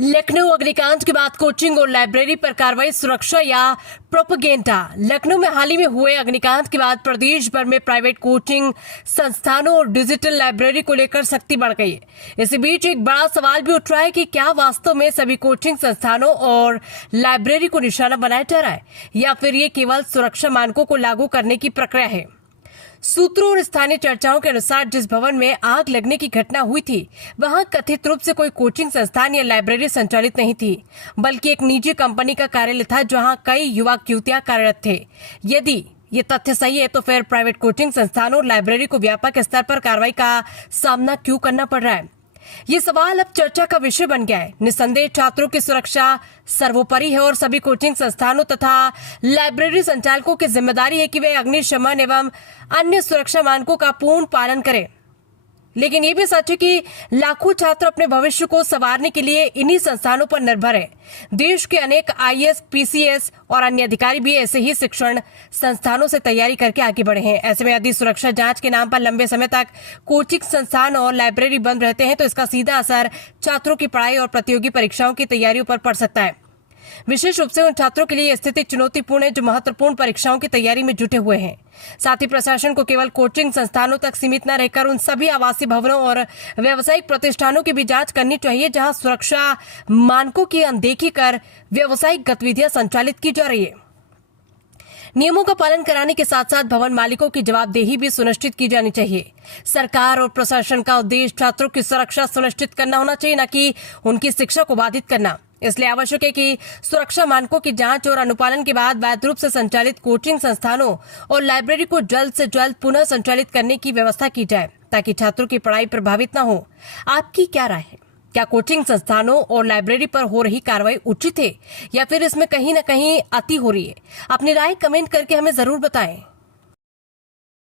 लखनऊ अग्निकांड के बाद कोचिंग और लाइब्रेरी पर कार्रवाई, सुरक्षा या प्रोपेगेंडा। लखनऊ में हाल ही में हुए अग्निकांड के बाद प्रदेश भर में प्राइवेट कोचिंग संस्थानों और डिजिटल लाइब्रेरी को लेकर सख्ती बढ़ गई है। इसी बीच एक बड़ा सवाल भी उठ रहा है कि क्या वास्तव में सभी कोचिंग संस्थानों और लाइब्रेरी को निशाना बनाया जा रहा है या फिर ये केवल सुरक्षा मानकों को लागू करने की प्रक्रिया है। सूत्रों और स्थानीय चर्चाओं के अनुसार जिस भवन में आग लगने की घटना हुई थी वहां कथित रूप से कोई कोचिंग संस्थान या लाइब्रेरी संचालित नहीं थी, बल्कि एक निजी कंपनी का कार्यालय था जहां कई युवक युवतियां कार्यरत थे। यदि ये तथ्य सही है तो फिर प्राइवेट कोचिंग संस्थानों और लाइब्रेरी को व्यापक स्तर पर कार्रवाई का सामना क्यों करना पड़ रहा है? ये सवाल अब चर्चा का विषय बन गया है। निस्संदेह छात्रों की सुरक्षा सर्वोपरि है और सभी कोचिंग संस्थानों तथा लाइब्रेरी संचालकों की जिम्मेदारी है कि वे अग्निशमन एवं अन्य सुरक्षा मानकों का पूर्ण पालन करें। लेकिन ये भी सच है कि लाखों छात्र अपने भविष्य को संवारने के लिए इन्हीं संस्थानों पर निर्भर हैं। देश के अनेक आईएएस, पीसीएस और अन्य अधिकारी भी ऐसे ही शिक्षण संस्थानों से तैयारी करके आगे बढ़े हैं। ऐसे में यदि सुरक्षा जांच के नाम पर लंबे समय तक कोचिंग संस्थान और लाइब्रेरी बंद रहते हैं तो इसका सीधा असर छात्रों की पढ़ाई और प्रतियोगी परीक्षाओं की तैयारियों पर पड़ सकता है। विशेष रूप से उन छात्रों के लिए स्थिति चुनौतीपूर्ण है जो महत्वपूर्ण परीक्षाओं की तैयारी में जुटे हुए हैं। साथ ही प्रशासन को केवल कोचिंग संस्थानों तक सीमित न रहकर उन सभी आवासीय भवनों और व्यावसायिक प्रतिष्ठानों की भी जांच करनी चाहिए जहां सुरक्षा मानकों की अनदेखी कर व्यावसायिक गतिविधियां संचालित की जा रही है। नियमों का पालन कराने के साथ साथ भवन मालिकों की जवाबदेही भी सुनिश्चित की जानी चाहिए। सरकार और प्रशासन का उद्देश्य छात्रों की सुरक्षा सुनिश्चित करना होना चाहिए, न कि उनकी शिक्षा को बाधित करना। इसलिए आवश्यक है कि सुरक्षा मानकों की जांच और अनुपालन के बाद वैध रूप से संचालित कोचिंग संस्थानों और लाइब्रेरी को जल्द से जल्द पुनः संचालित करने की व्यवस्था की जाए ताकि छात्रों की पढ़ाई प्रभावित न हो। आपकी क्या राय है? क्या कोचिंग संस्थानों और लाइब्रेरी पर हो रही कार्रवाई उचित है या फिर इसमें कहीं न कहीं अति हो रही है? अपनी राय कमेंट करके हमें जरूर बताएं।